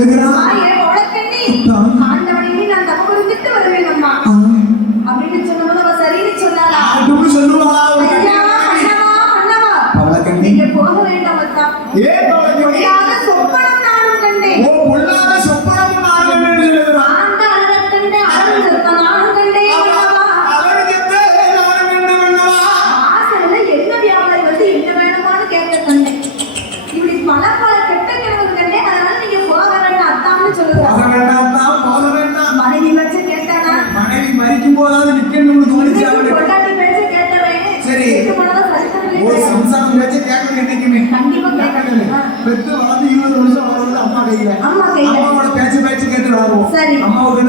சொல்லுகிறான், ஆண்டவனே நான் தப்பு புரிந்துட்டு வருவேன் அம்மா அப்படின்னு சொன்னபோது அவ சரின்னு சொன்னாளா? சொல்லுவாளா? நீங்க போக வேண்டாம் அத்தா. பொல்லாத சொப்பனம் நானும் கண்டேன். ஓ பொல்லாத சொப்பனம் நானும் கண்டேன். ஆண்ட அழகத்தண்டே அழகத்த நானும் கண்டேன் அண்ணவா. அழகத்தே நானும் கண்டேன் அண்ணவா. வாசல்ல என்ன வியாபாரி வந்து என்ன வேணுமான்னு கேட்க கண்டேன். இப்படி பல பல கெட்ட கனவு கண்டேன். அதனால நீங்க போக வேண்டாம் அத்தான்னு சொல்லுங்க. போக வேண்டாம் போக வேண்டாம். மனைவி வச்சு கேட்டானா? மனைவி மரிக்கும் போதாவது நிக்கணும்னு தோணுச்சு அவளுக்கு. பொண்டாட்டி பேச்ச கேட்டவன் சரி ஒரு சம்சாரம் பேச்ச கேட்க நினைக்குமே. கண்டிப்பா கேட்கணும். பெத்து வளர்ந்து 20 வருஷம் வளர்ந்து அம்மா கையில. அம்மாவோட பேச்சு கேட்டு வளருவோம். அம்மாவுக்கு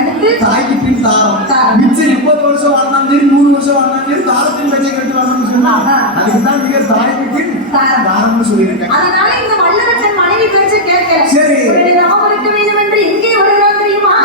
அடுத்து தாய்க்கு பின் தாரம். மிச்சம் 30 வருஷம் வாழ்ந்தாலும் சரி 100 வருஷம் வாழ்ந்தாலும் சரி தாரத்தின் பேச்சை கேட்டு வரணும்னு சொன்னா அதுக்குதான் நீங்க தாய்க்கு பின் தாரம்னு சொல்லியிருக்கேன். அதனால இந்த வல்லரசன் மனைவி பேச்ச கேட்கல. சரி நாம இருக்க வேண்டும் என்று எங்கே வருகிறார் தெரியுமா?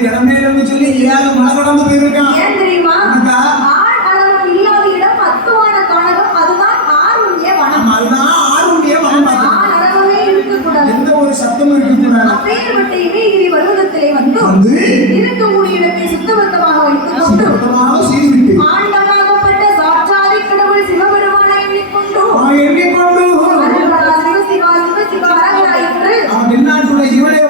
இடமேலும் சொல்லி ஏழு மலை கடந்து போயிருக்கான். ஏன் தெரியுமா? ஆள் அளவு இல்லாத இடம் அத்துவான கழகம். அதுதான் ஆருண்ய வனம். அதுதான் ஆருண்ய வனம். ஆள் அளவே இருக்கக்கூடாது. எந்த ஒரு சத்தமும் இருக்கக்கூடாது. அப்பேற்பட்ட இமயகிரி பர்வதத்திலே வந்து இருக்கக்கூடிய இடத்தை சுத்தபத்தமாக வைத்துக் கொண்டு செய்துவிட்டு ஆண்டவனாகப்பட்ட சாட்சாதி கடவுள் சிவபெருமானை எண்ணிக்கொண்டு இவனே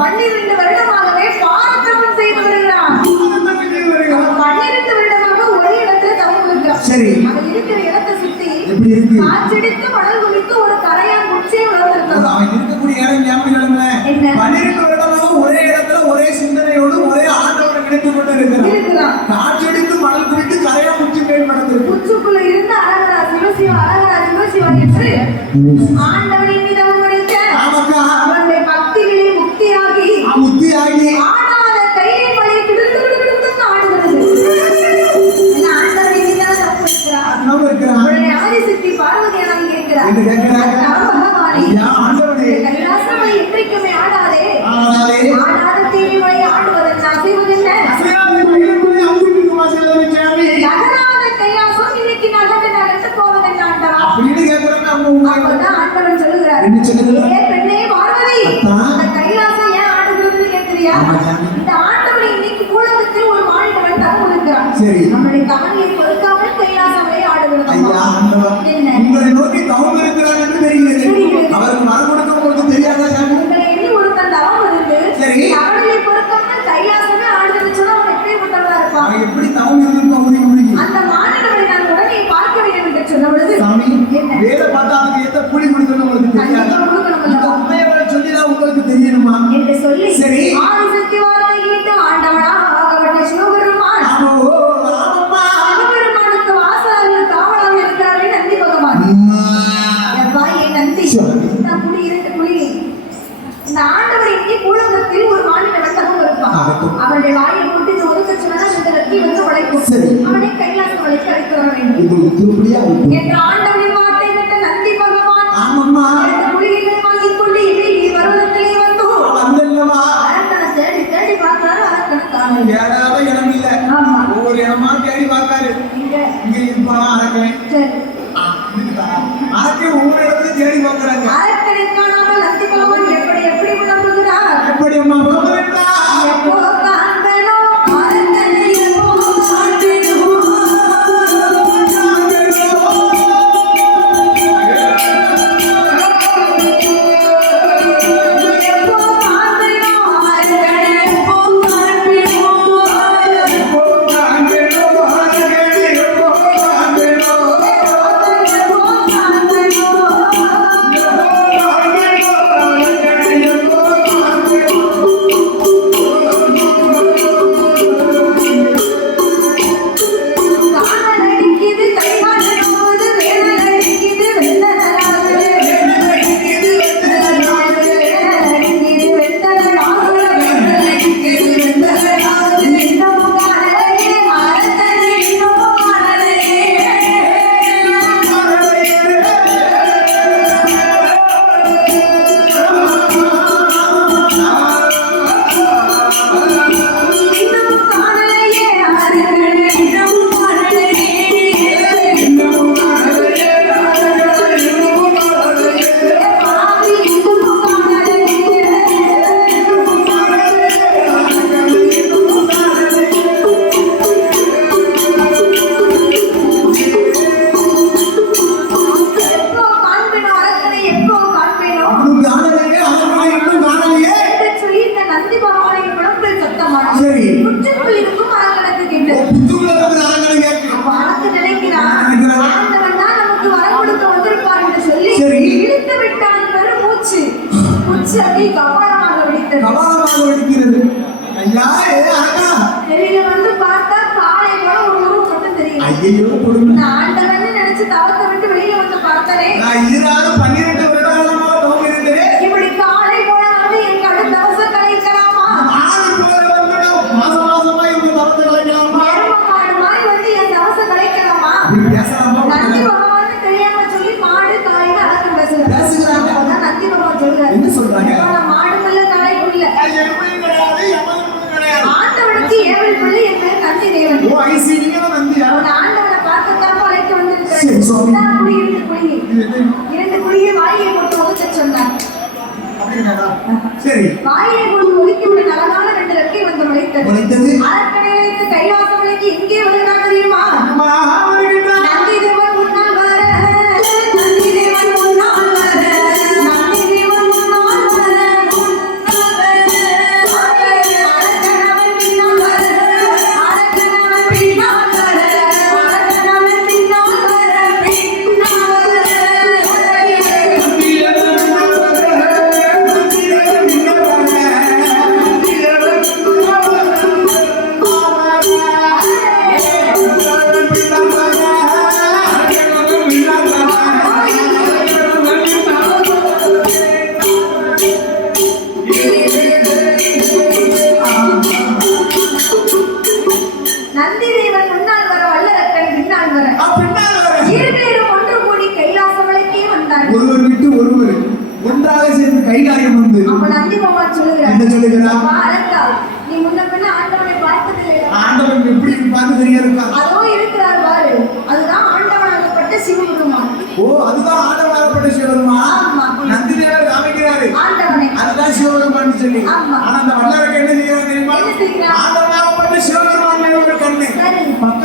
12 வருடமாகவே பாரதம் செய்து வருகிறான். 12 வருடமாக ஒரே இடத்துல தவம் இருக்கிறான். சரி அவன் இருக்கிற இடத்தை சுத்தி எப்படி இருக்கு? காற்றடித்து மணல் குளித்து ஒரு கரையான் குச்சியை வளர்த்திருக்கான். அவன் இருக்கக்கூடிய இடம் ஞாபகம் 12 வருடமாக ஒரே இடத்துல ஒரே சிந்தனையோடு ஒரே ஆண்டவனை நினைத்து கொண்டு இருக்கிறான். காற்றடித்து மணல் குளித்து கரையான் குச்சி மேல் நடந்திருக்கு. குச்சுக்குள்ள இருந்து அழகரா சிவசிவா அழகரா சிவசிவா என்று ஆண்டவனை தவம் முடித்த அவனுடைய பக்தியிலே முக்தியாகி ஆடாத கையை மலை கிடுகிடுகிடுகிடுன்னு ஆடுகிறது. ஆண்டவனை தான் தப்பு இருக்கிறான். அவருடைய ஆதிசக்தி பார்வதியானவன் கேட்கிறார். கைலாசமலை என்றைக்குமே ஆடாதே. ஆடாத தீவிமலை ஆடுவதன் அசைவதென்ன? நகராத கைலாசம் இன்னைக்கு நகர்ந்து போவதென்ன ஆண்டவா? அப்பதான் ஆண்டவன் சொல்லுகிறார், ஏ பெண்ணே பார்வதி, இந்த கைலாசம் ஏன் ஆடுகிறதுன்னு கேட்கிறியா? இந்த ஆண்டவனை இன்னைக்கு உலகத்தில் ஒரு வாழ்க்கை சரி. நம்முடைய கவலையை பொறுக்காமல் கைலாசமலை ஆடுகிறது ஐயா ஆண்டவா, என்ன? உங்களை நோக்கி தவம் இருக்கிறார் என்று தெரிகிறது. தெரிகிறது. அவருக்கு வரம் கொடுக்க உங்களுக்கு தெரியாதா சாமி? உங்களை எண்ணி ஒருத்தன் தவம் இருந்து சரி. கவலையை பொறுக்காமல் கைலாசமே ஆடுதுன்னு சொன்னா அவன் எப்படி புத்தகமா இருப்பான்? அவன் எப்படி தவம் இருந்திருப்பான் முடியும்? அந்த மாணவனை நான் உடனே பார்க்க வேண்டும் என்று சொன்ன பொழுது சாமி, என்ன? வேலை பார்த்தா அதுக்கு எத்த கூலி கொடுக்கணும் உங்களுக்கு தெரியாது. கண்டிப்பா கொடுக்கணும்ல. இந்த உண்மையை சொல்லிதான் உங்களுக்கு தெரியணுமா? என்று சொல்லி சரி. ஆதிசக்தி வார்த்தை கேட்டு ஆண்டவனாகப்பட்ட சிவபெருமான் ஆமா, ஓ, ஆமாம்மா. சிவபெருமானுக்கு வாசலாக காவலாக இருக்கிறாரே நந்தி பகவான். அம்மா. எப்பா, என் நந்தி சரி. நான் குடி இருக்கு குடி. இந்த ஆண்டவர் எங்கே கூழங்கத்தில் ஒரு மாநில தவம் இருப்பான். ஆகட்டும். அவனுடைய வாயை போட்டு இந்த ஒதுக்க சொன்னா இந்த கத்தி வந்து உடைக்கும். சரி. அவனை கைலாசம் வளைத்து அழைத்து வர வேண்டும் உங்களுக்கு திருப்படியா இருக்கும். என்ற ஆண்டவரின் வார்த்தை கேட்ட நந்தி பகவான் ஆமாம்மா. இந்த குடியை வாங்கிக் கொண்டு இடையே வருவதத்திலே வந்தோம். வந்தல்லவா? அரக்கனை தேடி தேடி பார்த்தாரு, அரக்கனை காணல. ஏடாத இடம் இல்ல. ஆமா. ஒவ்வொரு இடமா தேடி பார்த்தாரு. இங்க இங்க இருப்பானா அரக்கன்? சரி. அரக்கன் ஒவ்வொரு இடத்தையும் தேடி பார்க்கறாங்க. அரக்கனை காணாமல் நந்தி பகவான் எப்படி எப்படி புலம்புகிறார்? எப்படி அம்மா புலம்புறா? எப்போ காண்பேனோ அரக்கனை, எப்போ காண்பேனோ எப்போ காண்பேனோ அரக்கனை, எப்போ காண்பேனோ எப்போ காண்பேனோ அரக்கனை, எப்போ காண்பேனோ? எப்போ காண்பேனோ காணல் அடிக்குது, கைகால் அடிக்குது, வேணல் அடிக்குது, வெந்தனலாகுது. வேணல் அடிக்குது, வெந்தனலாகுது. இன்னமும் காணலையே, அரக்கனை இன்னமும் காணலையே. இன்னமும் காணலையே, அரக்கனை இன்னமும் காணலையே. பாவி இன்னமும் காணலையே. எப்போ காண்பேனோ அரக்கனை, எப்போ காண்பேனோ அவனுக்கு காணலையே, அரக்கனை இன்னும் காணலையே. என்று சொல்லி இந்த நந்தி பகவானை குழம்பில் சத்தமானார். சரி. முற்றுக்குள் இருக்கும் அரக்கனுக்கு கேட்டது. புத்துக்குள்ள இருக்கிற அரக்கனை கேட்கு. அப்ப அரக்கு நினைக்கிறான், நினைக்கிறான். ஆண்டவன் தான் நமக்கு வரம் கொடுக்க வந்திருப்பார் என்று சொல்லி சரி. இழுத்து விட்டான் பெரும் மூச்சு. மூச்சு அப்படியே கபாலமாக வெடித்தது. கபாலமாக வெடிக்கிறது. ஐயா, ஏ அரக்கா. வெளியில வந்து பார்த்தா காலை போல ஒரு உருவம் மட்டும் தெரியும். ஐயையோ கொடுமை. நான் ஆண்டவன் நினைச்சு தவத்தை விட்டு வெளியில வந்து பார்த்தனே, நான் ஈராறு 12 வருடங்களா தவம் இருந்தேன். இப்படி காலை போல வந்து என் கடும் தவசம் கலைக்கலாமா? ஆறு போல வந்துடும். மாசமா இந்த தவத்தை கலைக்கலாமா? எருமை மாடு மாதிரி வந்து என் தவசம் கலைக்கலாமா? இப்படி பேசலாமா? நந்தி பகவான் தெரியாம சொல்லி மாடு காலையில அடக்கம் பேசுறாங்க. பேசுகிறாங்க. அப்பதான் நந்தி பகவான் சொல்றாரு, என்ன சொல்றாங்க? இப்ப மாடுமல்ல காலைக்குள்ள எருமையும் கிடையாது, எமனும் கிடையாது. ஆண்டவனுக்கு ஏவல் பிள்ளை என் பேர் நந்தி தேவன். ஓ, ஐசி, நீங்க தான் நந்தியா? அவன் ஆண்டவனை பார்க்கத்தான் அழைத்து சரி, சுவாமி. வந்திருக்கிறான். குடி இரண்டு குழி, இது என்ன? 2 குழியை வாயிலை போட்டு ஒதுக்க சொன்னார். அப்படின்னாடா? சரி. வாயிலை போட்டு ஒதுக்கியுடன் அழகான 2 ரெக்கை வந்து முளைத்தது. முளைத்தது. அரக்கனை வைத்து கைலாசம் விலக்கி எங்கே வருகிறான் தெரியுமா? அம்மா, வருகின்றான். நந்தி தேவன் முன்னால் வர, நந்தி தேவன் முன்னால் வர, நந்தி தேவன் முன்னால் வர, அரக்கனவன் பின்னால் வர, அரக்கனவன் பின்னால் வர, அரக்கனவன் பின்னால் வர, பின்னால் வர. நந்தி தேவன் முன்னால் வர, வல்லரக்கன் பின்னால் வர, இருவரும் ஒன்று கூடி கைலாசமலைக்கே வந்தார்கள். ஒருவர் விட்டு ஒருவர் ஒன்றாக சேர்ந்து கைகாரியம் வந்து அப்ப நந்தி பகவான் சொல்லுகிறார், என்ன சொல்லுகிறார்? அப்பா அரக்கா, நீ முன்ன பின்ன ஆண்டவனை பார்த்ததில்லையா? ஆண்டவன் எப்படி பார்த்து தெரிய இருக்கா? அதோ இருக்கிறார் பாரு, அதுதான் ஆண்டவனாகப்பட்ட சிவபெருமான். ஓ, அதுதான் ஆண்டவனாகப்பட்ட சிவபெருமா. ஆமா. நந்தி தேவர் காமிக்கிறாரு, ஆண்டவனை. அதுதான் சிவபெருமான் சொல்லி. ஆமா. ஆனா அந்த வல்லரக்கு என்ன செய்யறாரு தெரியுமா? என்ன செய்கிறார்? ஆண்டவனாகப்பட்ட சிவபெருமான் மேல ஒரு கண்ணு, சரி. பக்கத்துல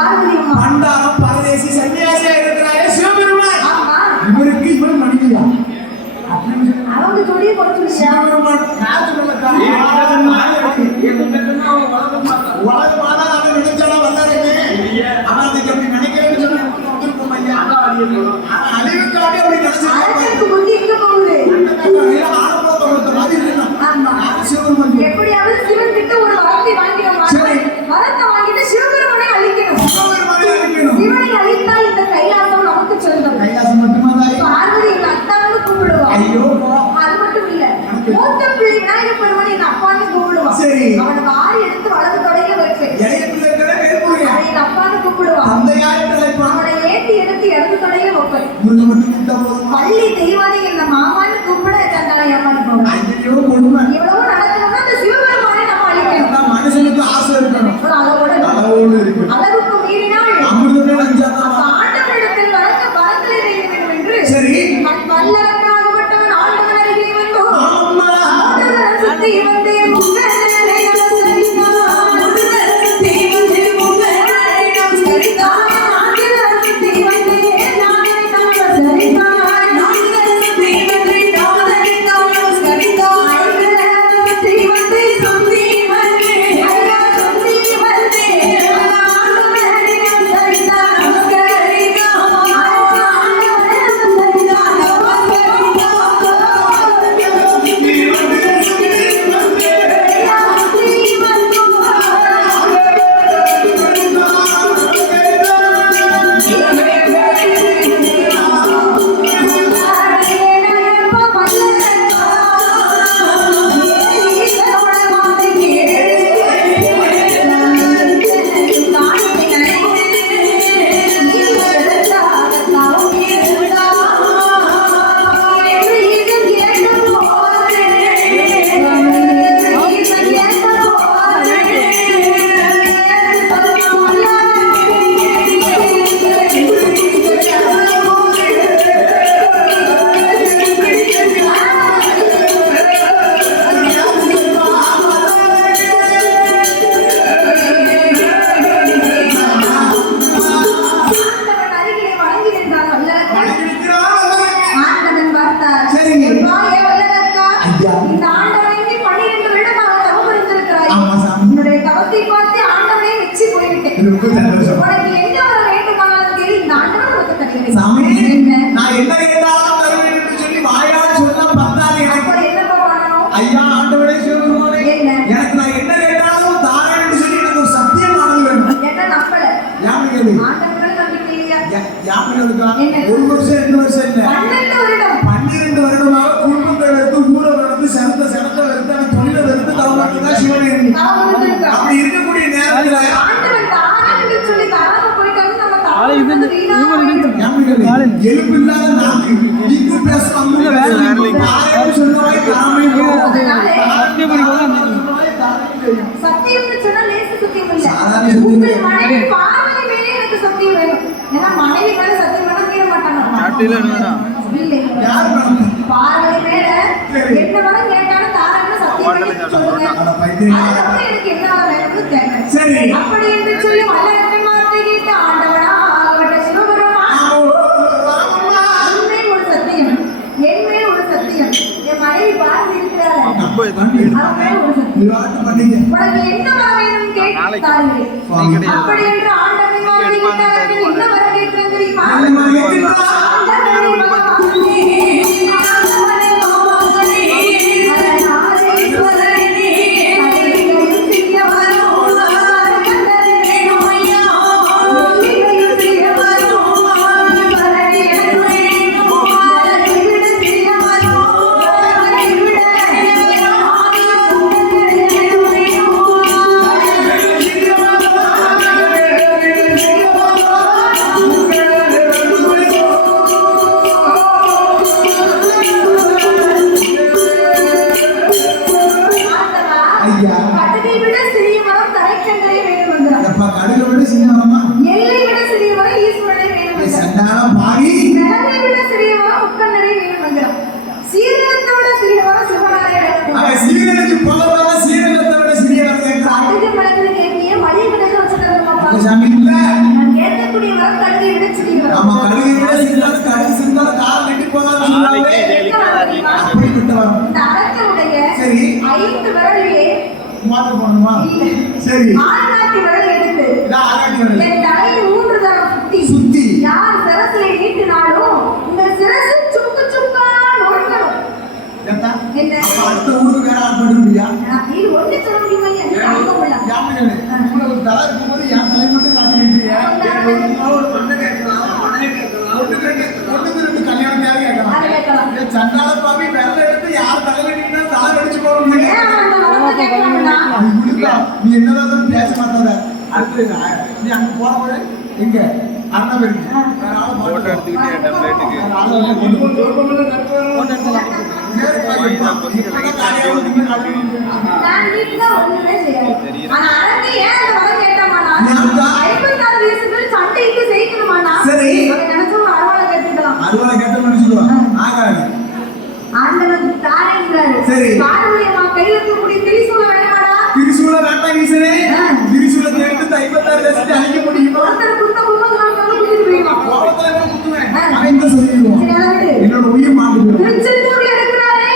பார்வதி அம்மா. பண்டாரம் பரதேசி சன்னியாசியா இருக்கிறாரே சிவபெருமான். ஆமா. இவருக்கு இவன் மனைவியா? அவங்க சொல்லியே கொடுத்துருச்சா? சிவபெருமான் நான் சொல்லலக்கா. உலகமான அவன் நினைச்சாலா வந்தாருங்க. அவன் அதுக்கு அப்படி நினைக்கிறேன்னு சொன்னா வந்திருக்கும் ஐயா. அவன் அழிவுக்காக அப்படி நினைச்சிருக்கான். அரசனுக்கு புத்தி எங்க போகுது? ஆரம்பத்தை கொடுத்த மாதிரி இருக்கணும். ஆமா. சிவபெருமான் எப்படியாவது சிவன் கிட்ட ஒரு வரத்தை வாங்கிடணும். சரி. வரத்தை வாங்கிட்டு சிவபெருமானை அழிக்கணும். சிவபெருமானை அழிக்கணும். சிவனை அழித்தால் இந்த கைலாசம் நமக்கு சொந்தம். கைலாசம் மட்டுமா தாய்? பார்வதி எங்க அத்தான்னு கூப்பிடுவா. ஐயோ அது மட்டும் இல்ல, மூத்த பிள்ளை விநாயகர் பெருமானை எங்க அப்பான்னு கூப்பிடுவா. சரி. அவனை வாரி எடுத்து வலது தொடையில வைப்பேன். இடையத்துல இருக்கிற வேறுபுரிய அவனை எங்க அப்பான்னு கூப்பிடுவா. தந்தையாய் நிலைப்பான். அவனை ஏத்தி எடுத்து இடது தொடையில வைப்பேன். முருக மட்டும் கூப்பிட்டா போதுமா? பள்ளி தெய்வானை என்ன மாமான்னு கூப்பிட தந்தானை அம்மான்னு போவேன். ஐயோ கொடுமை. இவ்வளவு நடக்கணும்னா அந்த சிவபெருமானை நம்ம அழிக்கணும். அதான் மனுஷனுக்கு ஆசை இருக்கணும். ஒரு அளவோட அளவோடு இருக்கணும். அளவுக்கு மீறினால் அமிர்தமே அஞ்சாதான் அப்ப ஆண்டவனிடத்தில் வரத்திலே வேண்டும் என்று சரி. வல்லரக்கனாகப்பட்டவன் ஆண்டவன் அருகே வந்தோம். ஆமா. ஆண்டவன் சுத்தி வந்தே முகநரை நமஸ்கரித்தான். ஆண்டவன் சுத்தி வந்தே முகநரை நமஸ்கரித்தான். ஆண்டவன் சுத்தி வந்தே நானே நமஸ்கரித்தான். ஆண்டவன் சுத்தி வந்தே நானே நமஸ்கரித்தான். ஆண்டவன் சுத்தி வந்தே சுத்தி வந்தே ஐயா சுத்தி வந்தே ஆண்டவன் அருகே நமஸ்கரித்தான். நமஸ்கரித்தான். ஆண்டவன் அருகிலே வணங்கி நின்றான் வல்லரக்கன். ஆண்டவன் பார்த்தார். சரி. எப்பா, ஏ வல்லரக்கா, ஐயா. இந்த ஆண்டவனை நீ 12 வருடமாக தவம் இருந்திருக்கிறாய். ஆமா சாமி. உன்னுடைய தவத்தை பார்த்து ஆண்டவனே மெச்சி போய்விட்டேன். ரொம்ப சந்தோஷம். உனக்கு என்ன வர வேண்டுமானாலும் கேளு, இந்த ஆண்டவன் உனக்கு தருகிறேன். சாமி என்ன? நான் என்ன கேட்டாலும் தருவேன் என்று சொல்லி வாயால் சொன்னா பத்தாது எனக்கு. அப்ப என்னப்பா பண்ணணும்? ஐயா ஆண்டவரே சிவபெருமானே, என்ன? எனக்கு நான் என்ன கேட்டாலும் தாரேன் என்று சொல்லி எனக்கு ஒரு சத்தியமானது வேணும். என்ன நம்பல? யாமிகிறது ஆண்டவன் நம்பிக்கை இல்லையா? யாமிகிறதுக்கா? என்ன? 1 வருஷம் 2 வருஷம் இல்ல, 12 வருடம். 12 வருடமாக குடும்பத்தை வெறுத்து ஊரை வெறுத்து சனத்தை வெறுத்து அவன் தொழிலை வெறுத்து தவறு தான் சிவனை இருந்து. தவம் இருந்திருக்கான். அப்படி இருக்கக்கூடிய நேரத்துல ஆண்டவன் தாரேன் என்று சொல்லி தராம போயிட்டாலும் நம்ம தவம் இருந்தது வீணா போயிடும். யாமிகிறது எலும்பில்லாத நாக்கு இங்கு பேச தாரேன்னு சொன்னவாய் தாமே சத்தியம்னு சொன்னா லேசு சத்தியம் இல்ல. சாதாரண சத்தியம். உங்கள் மனைவி பார்வதி மேலே எனக்கு சத்தியம் வேணும். ஏன்னா மனைவி மேல சத்தியம் வேணா கீழ மாட்டாங்க. இல்லை. யார் மேடம்? பார்வதி மேல என்ன வர கேட்டாலும் தாராளமா சத்தியம் பண்ணி சொல்லுங்க. அட பைத்தியம். அதுக்கப்புறம் எனக்கு என்ன வர வேணும்னு கேட்கிறேன். சரி. அப்படி என்று சொல்லி வல்லரக்கன் வார்த்தை கேட்டு ஆண்டவனா ஆகப்பட்ட சிவபெருமான் என் மேல் ஒரு சத்தியம், என் மேல் ஒரு சத்தியம், என் மனைவி பார்த்து இருக்கிறாள், அவன் மேல் ஒரு சத்தியம். விளையாட்டு பண்ணீங்க. உனக்கு என்ன வர வேணும் கேட்டார்கள். அப்படி என்று ஆண்டவன் வார்த்தை கேட்டார்கள். என்ன வர கேட்கிறேன் தெரியுமா? என்னம்மா கேட்கிறா? ஆண்டவனே பகவானே, ஆண்டவனே பகவானே, அரணாரேஸ்வரனே, அடிமைகள் செய்ய வரும் கண்டனை வேணும் ஐயா, அடிமைகள் செய்ய வரும் வரடி எனக்கு வேணும், அதை விட செய்ய வரும், அதை விட ஐயா கடலை விட சிறிய மரம் தரைக்கண்டலை வேணும் என்கிறார். எப்பா கடையில விட சின்னவரமா எல்லை விட சிறிய மரம் ஈஸ்வரனை வேணும் என்கிறார். சண்டாளம் பாடி நிலத்தை விட சிறிய மரம் உட்கண்டனை வேணும் என்கிறார். சீரகத்தை விட சிறிய மரம் சிவனாலே வேணும் அவன் என்கிறார். சீரனுக்கு போகவா சீரகத்தை விட சிறியவன் கேட்கிறான். அதிக மலர்ந்து கேட்கிய மழை விட வச்சுட்டு சாமி இல்ல எடுக்கக்கூடிய வரம் கழுகை விட சிறிய வரம். ஆமா, கழுகை விட சிறியது, கழுகு சிறிதாலும் காலம் வெட்டி போகாதுன்னு சொல்லுவாங்க. அப்படிப்பட்ட வரம். இந்த அரக்கனுடைய சரி. 5 விரலிலே மாத்த போடணுமா? சரி. ஆள்காட்டி விரல் எடுத்து இதான் ஆகாட்டி விரல். என் தலையை 3 தரம் சுத்தி யார் சிரசிலே நீட்டினாலும் இந்த சிரசு சுக்கு சுக்கா நொறுங்கணும். ஏத்தா? என்ன? அப்ப அடுத்த ஊருக்கு வேற ஆள் போடுவியா? இது ஒண்ணு சொல்ல முடியுமா? எனக்கு நம்ப முடியல. யாமினே, உங்களை ஒரு தலை இருக்கும்போது என் தலை மட்டும் காட்டி நின்றியா? ஒரு பொண்ணு கேட்கலாம், ஒண்ணுக்கு ரெண்டு கல்யாணம் தேவை கேட்கலாம். ஏன் சண்டால பாவி வெள்ள எடுத்து யார் தலையில நின்னா தலை அடிச்சு போகணும். ஏன் அந்த வரத்தை கேட்கலாம்டா? நீ என்னதான் பேச மாட்டாத. அடுத்து நீ அங்க போற எங்க அண்ணா பேருக்கு வேற ஆளு போட்டோ எடுத்துக்கிட்டே டெம்ப்ளேட்டுக்கு நான் வீட்டுல ஒண்ணுமே செய்யாது. ஆனா அரக்கன் ஏன் அந்த வரம் கேட்டாமானா? 56 வயசுக்குள் சண்டைக்கு செய்யணுமானா? சரி. அவன் நினைச்சவன் அறுவாளை கேட்டுக்கலாம். அறுவாளை கேட்ட மனுஷன் ஆகாது. ஆண்டவன் தாரேங்கிறாரு. சரி. காரணமா கையில இருக்கக்கூடிய திரிசூல வேணுமாடா? திரிசூல வேண்டாம் ஈசனே. திரிசூலத்தை எடுத்து 56 லட்சத்தை அழிக்க முடியுமா? ஒருத்தர் குத்த கும்பல் நான் குத்திட்டு போயிடுவான். கோபத்துல கூட குத்துவேன். அவன் இந்த சொல்லிடுவான். சரி, அதை விடு. என்னோட உயிர் மாட்டுது. திருச்செந்தூர்ல இருக்கிறாரே.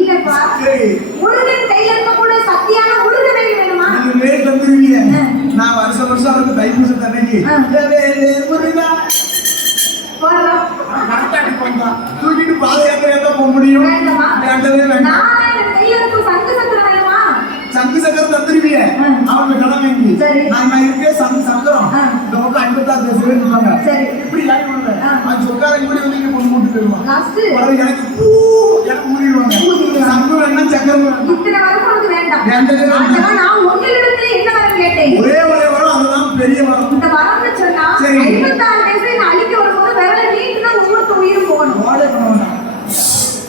இல்லப்பா. சரி. முருகன் கையில இருக்கக்கூடிய சக்தியான முருகவேல் வேணுமா? நீங்க வேறு தந்துருவீங்க. நான் வருஷம் அவருக்கு தைப்பூசம் தன்னைக்கு முருகா போறோம். கரெக்டாடி பண்ணா தூக்கிட்டு பாதயாத்திரை ஏத்த போக முடியும். வேண்டாமா? வேண்டவே வேண்டாம். நாராயணன் கையில இருக்கும் சங்கு சக்கரம் வேணுமா? சங்கு சக்கரம் தந்துருவீங்க. அவங்க கடமைக்கு சரி. நான் இருக்கே சக்கரம் இந்த பக்கம் 56 பேர் இருக்காங்க. சரி. இப்படி லாக்கி பண்ணுவேன். அது சொக்காரன் கூட வந்து இங்க பொண்ணு போட்டு போயிடுவான். லாஸ்ட் எனக்கு எனக்கு ஊறிடுவாங்க. சங்கு வேணா சக்கரம் வேணும். இத்தனை வரம் உனக்கு வேண்டாம். வேண்டவே வேண்டாம். ஆண்டவா, நான் உங்களிடத்துல என்ன வரம் கேட்டேன்? ஒரே வரம் அதுதான் பெரிய வரம். இந்த வரம்னு சொன்னா சரி. 56 வயசுல நான் அழிக்க வரும்போது விரல நீட்டுனா ஒவ்வொருத்த உயிரும் போகணும். ஓடே பண்ணுவாங்க.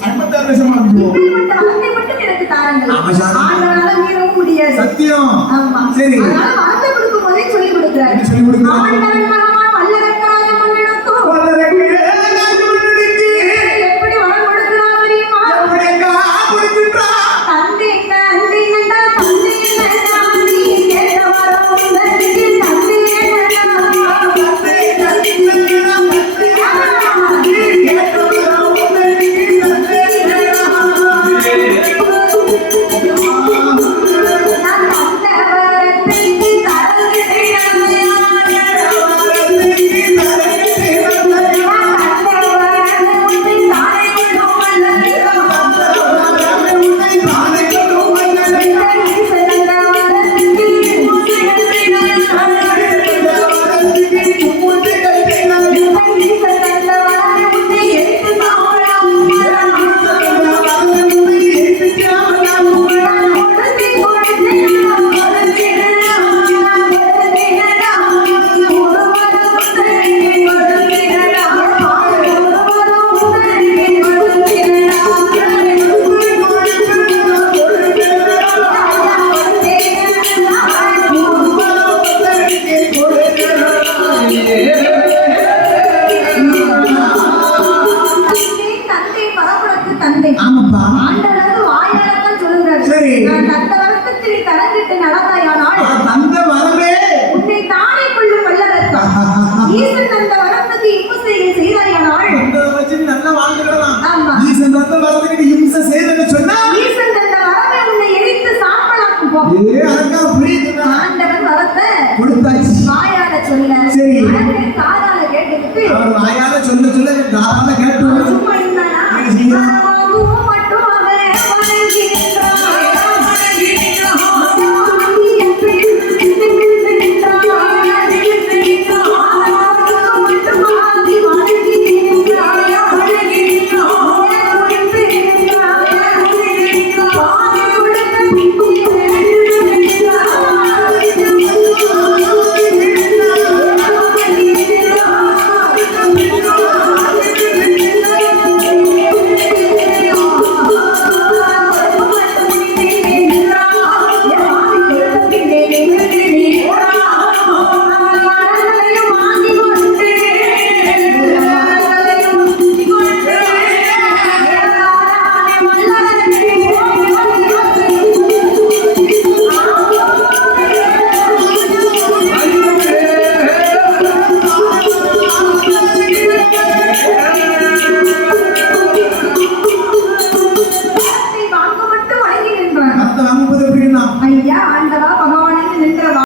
56 வருஷமா இருக்கு. இப்படிப்பட்ட வரத்தை மட்டும் எனக்கு தாருங்கள். ஆமா, சாமி. ஆண்டவனால மீறவும் முடியாது. சத்தியம். ஆமா. சரி. அதனால வரத்தை கொடுக்கும் போதே சொல்லி கொடுக்கிறாரு. என்ன சொல்லி கொடுக்கிறாரு? ஆண்டவன் மனமா வல்லரக்கராஜ மன்னிடத்தோ எப்படி வரம் கொடுக்கிறார் தெரியுமா? தந்தை என்ன அந்தி நண்டா தந்தை என்ன அந்தி கேட்ட வரம் உந்தனுக்கு தந்தை தந்தை. ஆமாப்பா. ஆண்டவர் வாயாலதான் சொல்லுகிறார். சரி. நான் தந்த வரத்துக்கு நீ தரங்கிட்டு நடந்தாயானால் தந்த வரவே உன்னை தானே கொள்ளும் வல்லரசம். ஈசன் தந்த வரத்துக்கு இம்சை செய்தாயானால் அந்த வச்சு நல்ல வாழ்ந்துடலாம். ஆமா. ஈசன் தந்த வரத்துக்கு இம்சை செய்தன்னு சொன்னா ஈசன் தந்த வரவை உன்னை எரித்து சாம்பலாக்கும் போ. அதுக்கா புரியுதுன்னா ஆண்டவன் வரத்தை கொடுத்தாச்சு. வாயால சொல்ல சரி. அரக்கன் காதால கேட்டுக்கிட்டு அவர் வாயால சொல்ல சொல்ல தாராள கேட்டு சும்மா இருந்தானா? என்ன செய்யணும்? வரவாங்கவும் மட்டும்